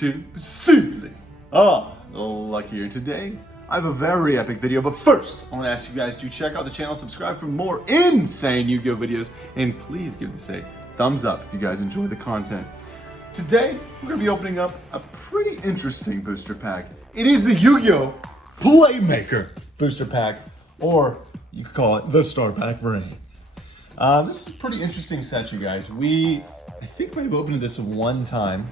to SimplyUnlucky. Today, I have a very epic video, but first, I want to ask you guys to check out the channel, subscribe for more insane Yu-Gi-Oh videos, and please give this a thumbs up if you guys enjoy the content. Today, we're going to be opening up a pretty interesting booster pack. It is the Yu-Gi-Oh! Playmaker booster pack, or you could call it the Star Pack VRAINS. This is a pretty interesting set, you guys. I think we've opened this one time.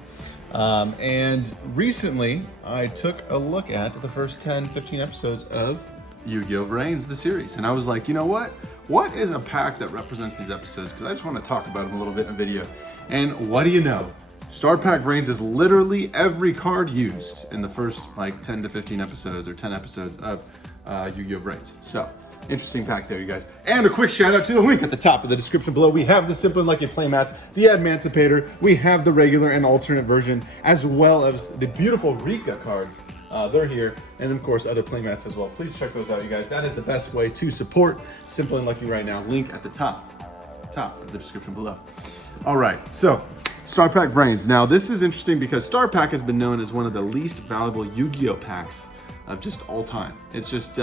And recently, I took a look at the first 10-15 episodes of Yu-Gi-Oh! VRAINS, the series. And I was like, you know what? What is a pack that represents these episodes? Because I just want to talk about them a little bit in a video. And what do you know? Star Pack VRAINS is literally every card used in the first like 10 to 15 episodes or 10 episodes of Yu-Gi-Oh! VRAINS. So, interesting pack there, you guys. And a quick shout out to the link at the top of the description below. We have the SimplyUnlucky playmats, the Emancipator, we have the regular and alternate version, as well as the beautiful Rika cards. They're here, and of course other playmats as well. Please check those out, you guys. That is the best way to support SimplyUnlucky right now. Link at the top of the description below. All right, so Star Pack VRAINS. Now this is interesting because Star Pack has been known as one of the least valuable Yu-Gi-Oh packs of just all time. It's just,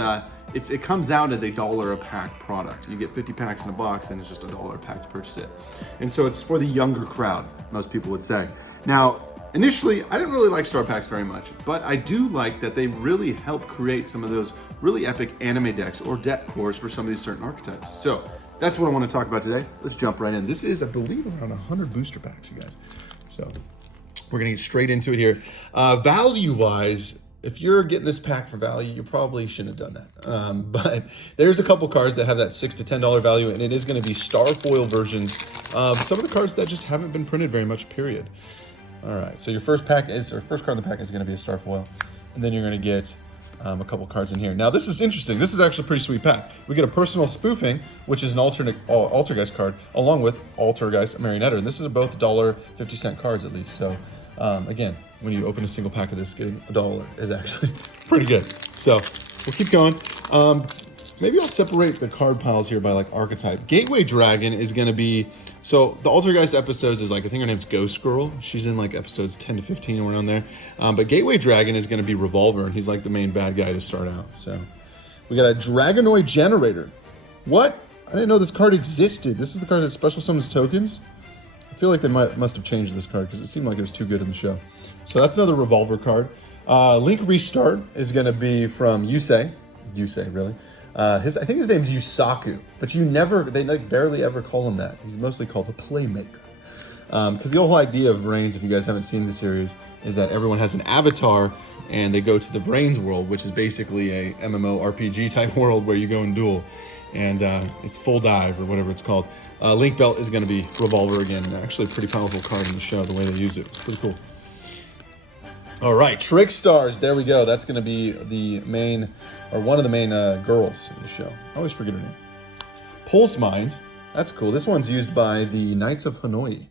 it comes out as $1 a pack product. You get 50 packs in a box and it's just $1 a pack to purchase it. And so it's for the younger crowd, most people would say. Now, initially, I didn't really like Star Packs very much, but I do like that they really help create some of those really epic anime decks or deck cores for some of these certain archetypes. So that's what I want to talk about today. Let's jump right in. This is, I believe, around 100 booster packs, you guys. So we're gonna get straight into it here. Value-wise, if you're getting this pack for value, you probably shouldn't have done that. But there's a couple cards that have that $6 to $10 value, and it is going to be star foil versions of some of the cards that just haven't been printed very much, period. All right, so your first card in the pack is going to be a star foil, and then you're going to get a couple cards in here. Now, this is interesting. This is actually a pretty sweet pack. We get a personal spoofing, which is an Altergeist card, along with Altergeist Marionetta, and this is both $1.50 cards at least. So, again, when you open a single pack of this, getting $1 is actually pretty good. So we'll keep going. Maybe I'll separate the card piles here by like archetype. Gateway Dragon is gonna be, so the Altergeist episodes is like, I think her name's Ghost Girl. She's in like episodes 10 to 15 and around there. But Gateway Dragon is gonna be Revolver, and he's like the main bad guy to start out. So we got a Dragonoid Generator. What? I didn't know this card existed. This is the card that special summons tokens. I feel like they must have changed this card because it seemed like it was too good in the show. So that's another Revolver card. Link Restart is going to be from Yusei, really. I think his name's Yusaku, but they like barely ever call him that. He's mostly called a Playmaker. Because the whole idea of VRAINS, if you guys haven't seen the series, is that everyone has an avatar and they go to the VRAINS world, which is basically a MMORPG type world where you go and duel. And it's full dive or whatever it's called. Link Belt is going to be Revolver again. Actually a pretty powerful card in the show, the way they use it. It's pretty cool. All right, Trick Stars, there we go. That's going to be the main, or one of the main girls in the show. I always forget her name. Pulse Mines, that's cool. This one's used by the Knights of Hanoi.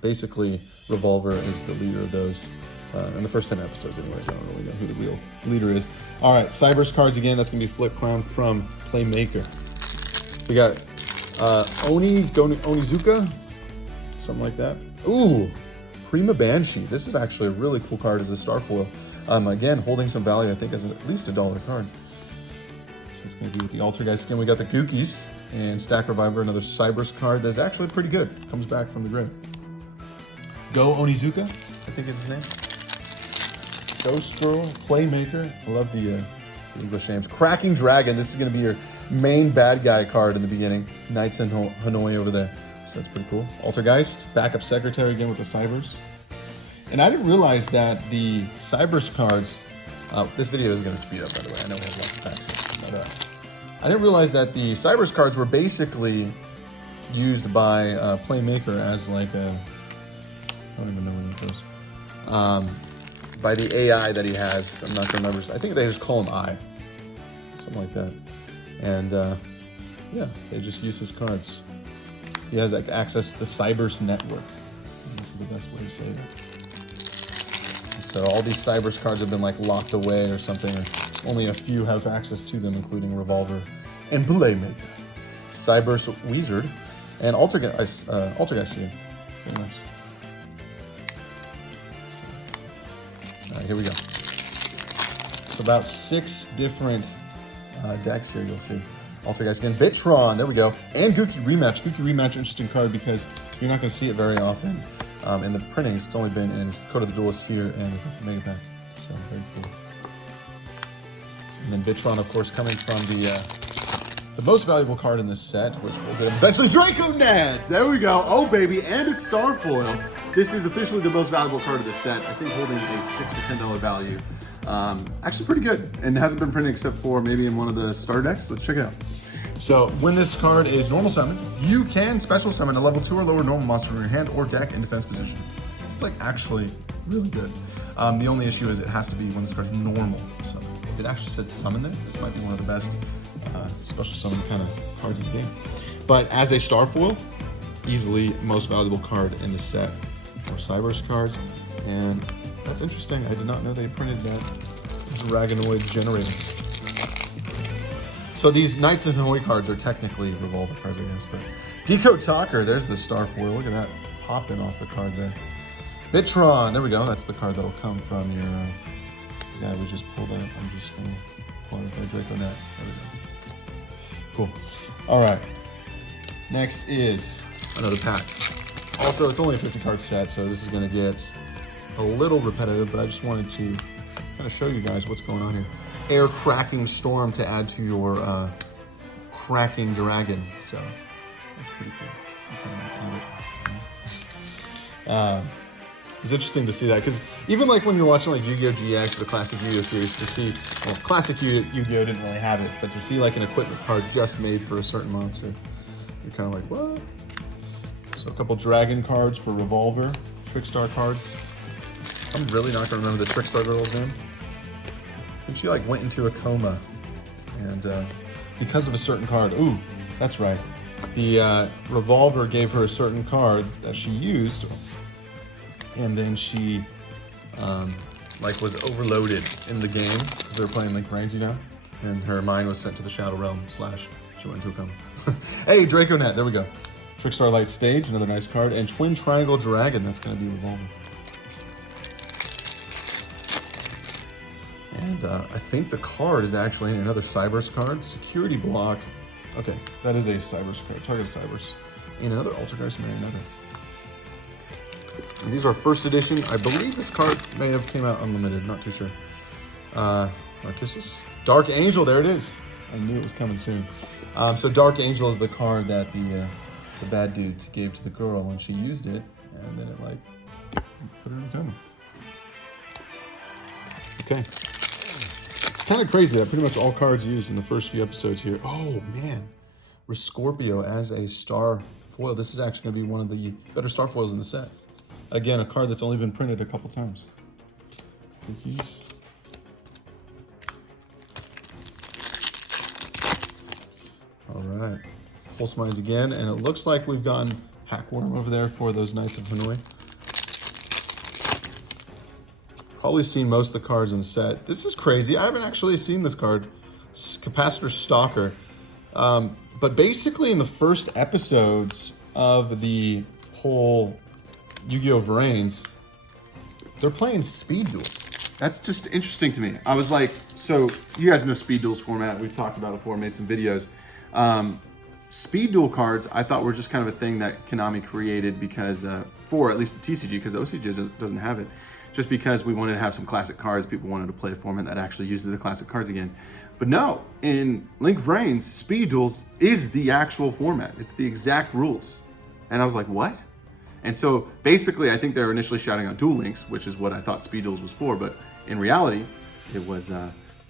Basically, Revolver is the leader of those. In the first 10 episodes anyways, I don't really know who the real leader is. All right, Cybers cards again. That's going to be Flip Clown from Playmaker. We got Onizuka, something like that. Ooh, Prima Banshee. This is actually a really cool card as a star foil. Again, holding some value, I think, as at least $1 card. So it's going to be with the Altergeist again. We got the Gookies and Stack Reviver, another Cybers card that's actually pretty good. Comes back from the grid. Go Onizuka, I think is his name. Ghost Girl, Playmaker. I love the English names. Cracking Dragon. This is going to be your main bad guy card in the beginning. Knights in Hanoi over there. So that's pretty cool. Altergeist, backup secretary again with the Cybers. And I didn't realize that the Cybers cards, this video is going to speed up, by the way. I know we have lots of packs, but I didn't realize that the Cybers cards were basically used by Playmaker as like a, I don't even know where that goes. By the AI that he has, I'm not going to remember. I think they just call him I, something like that. And yeah, they just use his cards. He has like access to the Cybers network. This is the best way to say it. So all these Cybers cards have been like locked away or something. Or only a few have access to them, including Revolver and Playmaker. Cybers Wizard and Altergeist here. Very nice. right, here we go. So about 6 different decks here, you'll see. Altergeist again, Bitron, there we go. And Gookie Rematch. Gookie Rematch, interesting card because you're not going to see it very often in the printings. It's only been in Code of the Duelist here and Mega Pack. So very cool. And then Bitron, of course, coming from the most valuable card in this set, which we'll get eventually, Draconads! There we go. Oh, baby, and it's Starfoil. This is officially the most valuable card of the set. I think holding a $6 to $10 value. Actually pretty good, and hasn't been printed except for maybe in one of the starter decks. Let's check it out. So when this card is normal summon, you can special summon a level 2 or lower normal monster from your hand or deck in defense position. It's like actually really good. The only issue is it has to be when this card's normal summon. If it actually said summon there, this might be one of the best special summon kind of cards in the game. But as a Starfoil, easily most valuable card in the set for Cyberse cards. And that's interesting. I did not know they printed that Dragonoid generator. So these Knights of Hanoi cards are technically Revolver cards, I guess. But Decode Talker, there's the Starfoil. Look at that popping off the card there. Bitron, there we go. That's the card that will come from your guy we just pulled out. I'm just going to pull out my Draconet. There we go. Cool. All right. Next is another pack. Also, it's only a 50 card set, so this is going to get a little repetitive, but I just wanted to kind of show you guys what's going on here. Air Cracking Storm to add to your Cracking Dragon. So that's pretty cool. It's interesting to see that, because even like when you're watching like Yu-Gi-Oh! GX, the classic Yu-Gi-Oh! Series, to see, well, classic Yu-Gi-Oh! Didn't really have it, but to see like an equipment card just made for a certain monster, you're kind of like, what? So a couple Dragon cards for Revolver, Trickstar cards. I'm really not gonna remember the Trickstar girl's name. I think she like went into a coma, and because of a certain card, ooh, that's right. The Revolver gave her a certain card that she used, and then she like was overloaded in the game because they were playing like VRAINS, you know, and her mind was sent to the Shadow Realm / she went into a coma. Hey, Draconet, there we go. Trickstar Light Stage, another nice card, and Twin Triangle Dragon, that's gonna be Revolver. And I think the card is actually another Cyberse card. Security Block. Okay, that is a Cyberse card. Target Cyberse. And another Altergeist Marionetta. And these are first edition. I believe this card may have came out unlimited. Not too sure. Narcissus. Dark Angel. There it is. I knew it was coming soon. So Dark Angel is the card that the bad dudes gave to the girl, and she used it, and then it like put her in a coma. Okay. It's kind of crazy that pretty much all cards used in the first few episodes here. Oh man, Rescorpio as a star foil. This is actually going to be one of the better star foils in the set. Again, a card that's only been printed a couple times. Cookies. All right, Pulse Mines again, and it looks like we've gotten Hackworm over there for those Knights of Hanoi. Probably seen most of the cards in the set. This is crazy. I haven't actually seen this card, Capacitor Stalker. But basically in the first episodes of the whole Yu-Gi-Oh! VRAINS, they're playing speed duels. That's just interesting to me. I was like, so you guys know speed duels format. We've talked about it before, made some videos. Speed duel cards I thought were just kind of a thing that Konami created because, for at least the TCG, because the OCG doesn't have it. Just because we wanted to have some classic cards, people wanted to play a format that actually uses the classic cards again. But no, in Link VRAINS, Speed Duels is the actual format. It's the exact rules. And I was like, what? And so basically, I think they were initially shouting out Duel Links, which is what I thought Speed Duels was for, but in reality, it was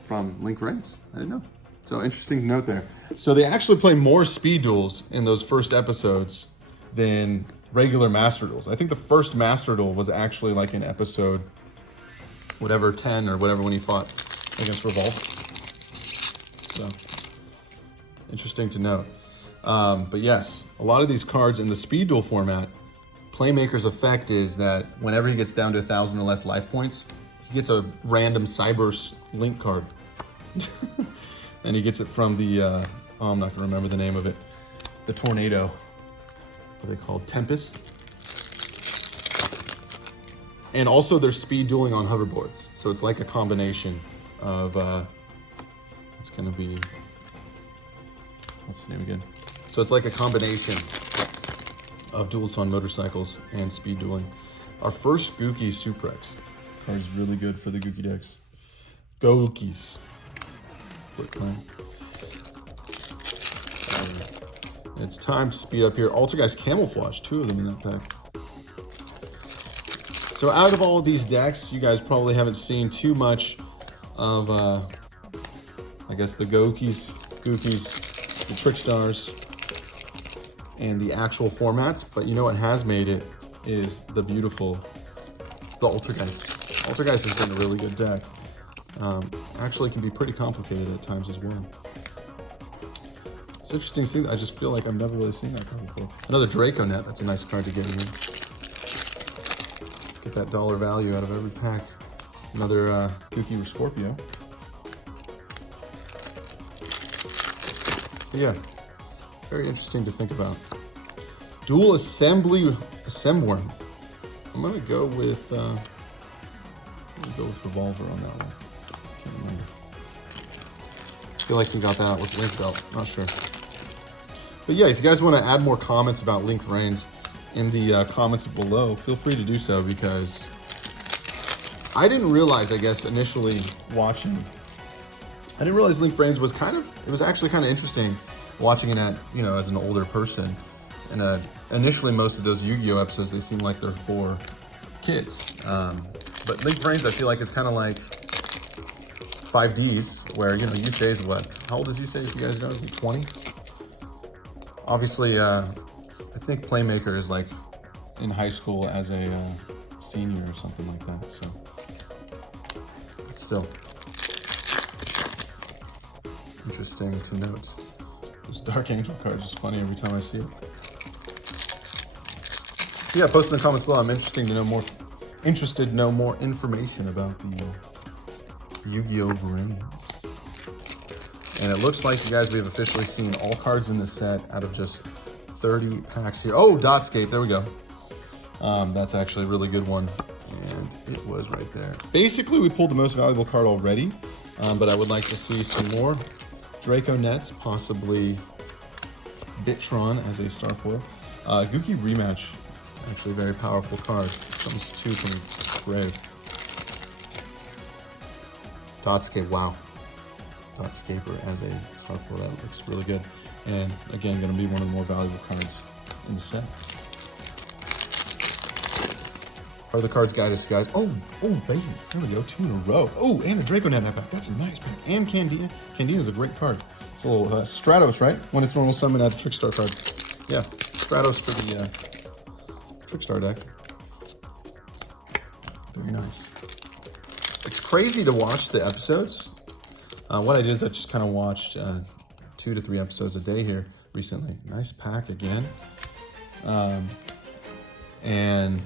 from Link VRAINS. I didn't know. So interesting to note there. So they actually play more Speed Duels in those first episodes than regular Master Duels. I think the first Master Duel was actually like in episode whatever 10 or whatever when he fought against Revolve. So interesting to note. But yes, a lot of these cards in the Speed Duel format, Playmaker's effect is that whenever he gets down to 1,000 or less life points, he gets a random Cyberse Link card. And he gets it from the, oh, I'm not gonna remember the name of it, the Tornado. What are they called? Tempest? And also there's speed dueling on hoverboards. So it's like a combination of, it's gonna be, what's his name again? So it's like a combination of duels on motorcycles and speed dueling. Our first Gookie Suprex card is really good for the Gookie decks. Gookies. Flip coin. It's time to speed up here. Altergeist Camouflage, 2 of them in that pack. So out of all of these decks, you guys probably haven't seen too much of, I guess, the Gookies, the Trickstars, and the actual formats. But you know what has made it is the beautiful, the Altergeist. Altergeist has been a really good deck. Actually can be pretty complicated at times as well. It's interesting to see that. I just feel like I've never really seen that card before. Another Draco Net, that's a nice card to get in. Get that dollar value out of every pack. Another Gookie or Scorpio. But yeah, very interesting to think about. Dual Assembworm. I'm gonna go with Revolver on that one. Can't remember. I feel like you got that with Link Belt, not sure. But yeah, if you guys want to add more comments about Link VRAINS in the comments below, feel free to do so, because I didn't realize, I guess, initially watching, I didn't realize Link VRAINS was it was actually kind of interesting watching it at, you know, as an older person. And initially most of those Yu-Gi-Oh episodes, they seem like they're for kids. But Link VRAINS, I feel like, is kind of like 5Ds, where, you know, Yusei is what? How old is Yusei, if you guys know? Is he 20? Obviously, I think Playmaker is like in high school as a senior or something like that, so. But still. Interesting to note. This Dark Angel card is just funny every time I see it. So yeah, post in the comments below. I'm interested to know more information about the Yu-Gi-Oh! VRAINS. And it looks like, you guys, we have officially seen all cards in this set out of just 30 packs here. Oh, Dotscape, there we go. That's actually a really good one. And it was right there. Basically, we pulled the most valuable card already, but I would like to see some more Draco Nets, possibly Bitron as a Starfoil. Gookie Rematch, actually a very powerful card. Comes 2 from Grave. Dotscape, wow. Dotscaper as a Starfoil, that looks really good. And again, gonna be one of the more valuable cards in the set. Are the cards guide us, guys? Oh, baby, there we go, 2 in a row. Oh, and a Draco Net in that pack, that's a nice pack. And Candina, Candina's a great card. It's a little Stratos, right? When it's normal summon, that's a Trickstar card. Yeah, Stratos for the Trickstar deck. Very nice. It's crazy to watch the episodes. What I did is I just kind of watched 2 to 3 episodes a day here recently. Nice pack again. And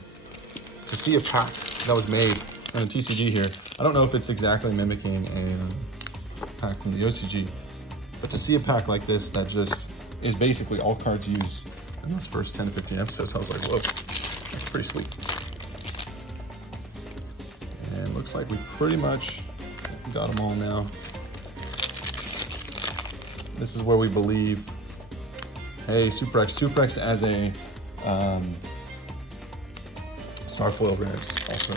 to see a pack that was made on a TCG here, I don't know if it's exactly mimicking a pack from the OCG, but to see a pack like this that just is basically all cards used in those first 10 to 15 episodes, I was like, whoa, that's pretty sweet. And looks like we pretty much got them all now. This is where we believe, hey, Suprex as a Starfoil rares, also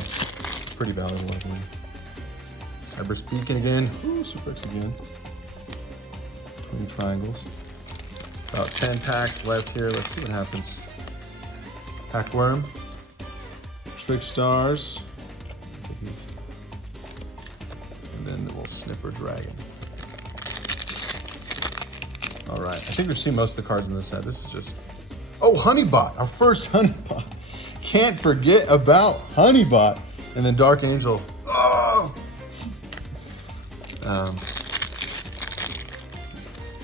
pretty valuable, I believe. Cyber's Beacon again, ooh, Suprex again. Twin Triangles. About 10 packs left here, let's see what happens. Packworm, Trickstars, and then the little Sniffer Dragon. All right, I think we've seen most of the cards in this set. This is just, oh, Honeybot, our first Honeybot. Can't forget about Honeybot. And then Dark Angel, oh!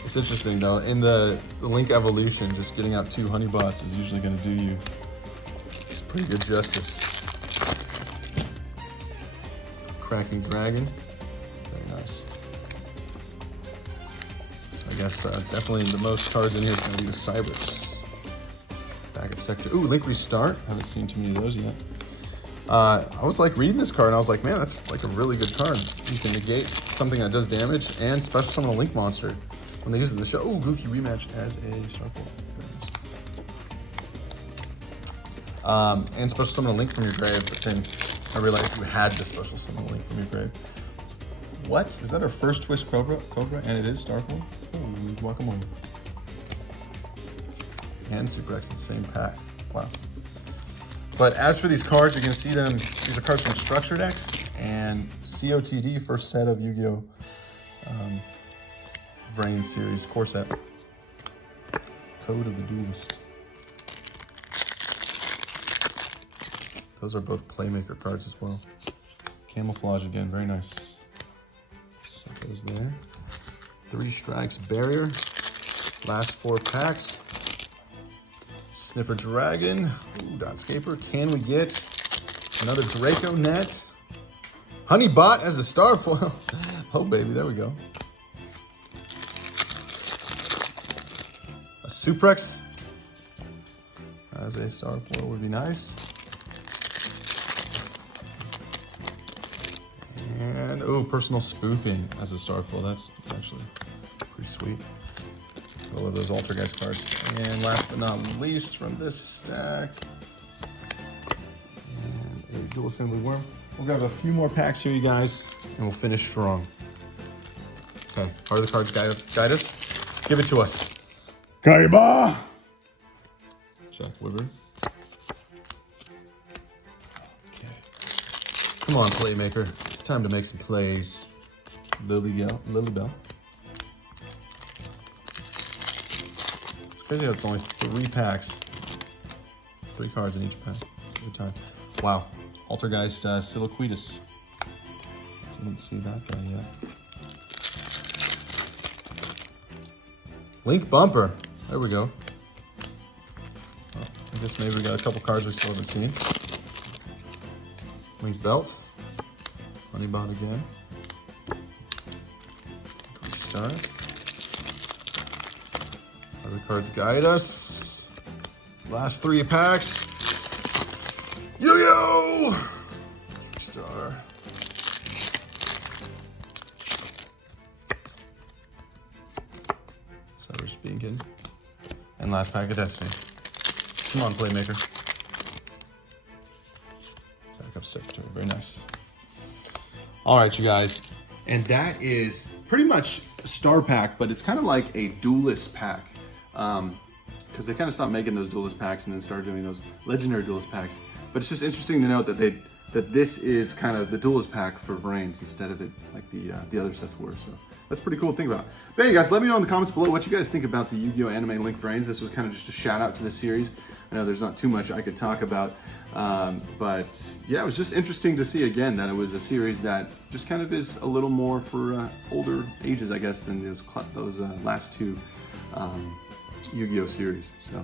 It's interesting though, in the Link evolution, just getting out 2 Honeybots is usually gonna do you pretty good justice. Cracking Dragon, very nice. I guess definitely the most cards in here is going to be the Cybers. Backup Sector. Ooh, Link Restart. Haven't seen too many of those yet. I was like reading this card and I was like, man, that's like a really good card. You can negate something that does damage and special summon a Link monster when they use it in the show. Oh, Gookie rematch as a Starfall. And special summon a Link from your grave, but then I realized you had to special summon a Link from your grave. What? Is that our first Twist Cobra? And it is Starfall? Holy guacamole. And Suplex in the same pack. Wow. But as for these cards, you're going to see them. These are cards from Structured X and COTD, first set of Yu-Gi-Oh! VRAINS series core set. Code of the Duelist. Those are both Playmaker cards as well. Camouflage again, very nice. Set those there. 3 Strikes Barrier. Last 4 packs. Sniffer Dragon. Ooh, Dotscaper. Can we get another Draco Net? Honeybot as a Starfoil. Oh, baby, there we go. A Suprex as a Starfoil would be nice. And, oh, Personal Spoofing as a Starfoil. That's actually pretty sweet. I love those Altergeist cards. And last but not least from this stack, and a Dual Assembly Worm. We'll grab a few more packs here, you guys, and we'll finish strong. Okay, how do the cards guide us? Give it to us. KAIBA! Jack Wyvern. Okay. Come on, Playmaker. It's time to make some plays. Lilybell. Crazy how it's only 3 packs. 3 cards in each pack at a time. Wow. Altergeist Siliquitus. Didn't see that guy yet. Link Bumper. There we go. Well, I guess maybe we got a couple cards we still haven't seen. Link Belt. Honeybot again. Star. Other cards guide us. Last 3 packs. Yu-Gi-Oh! Star. Cyrus Beacon. And last pack of Destiny. Come on, Playmaker. Backup Secretary. Very nice. All right, you guys. And that is pretty much a star pack, but it's kind of like a duelist pack. Because they kind of stopped making those duelist packs and then started doing those legendary duelist packs. But it's just interesting to note that this is kind of the duelist pack for VRAINS instead of it like the other sets were. So that's pretty cool to think about. But anyway, guys, let me know in the comments below what you guys think about the Yu-Gi-Oh! Anime Link VRAINS. This was kind of just a shout out to the series. I know there's not too much I could talk about, but yeah, it was just interesting to see again that it was a series that just kind of is a little more for older ages, I guess, than those last 2 Yu-Gi-Oh! Series. So,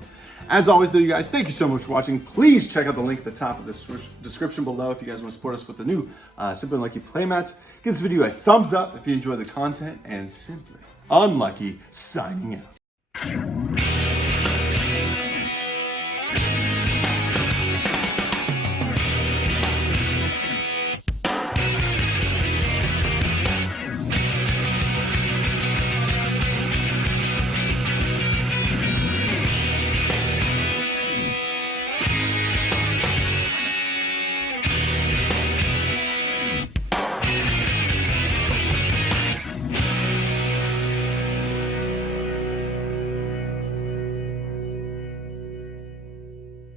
as always though, you guys, thank you so much for watching. Please check out the link at the top of the description below if you guys want to support us with the new Simply Unlucky playmats. Give this video a thumbs up if you enjoy the content, and Simply Unlucky signing out.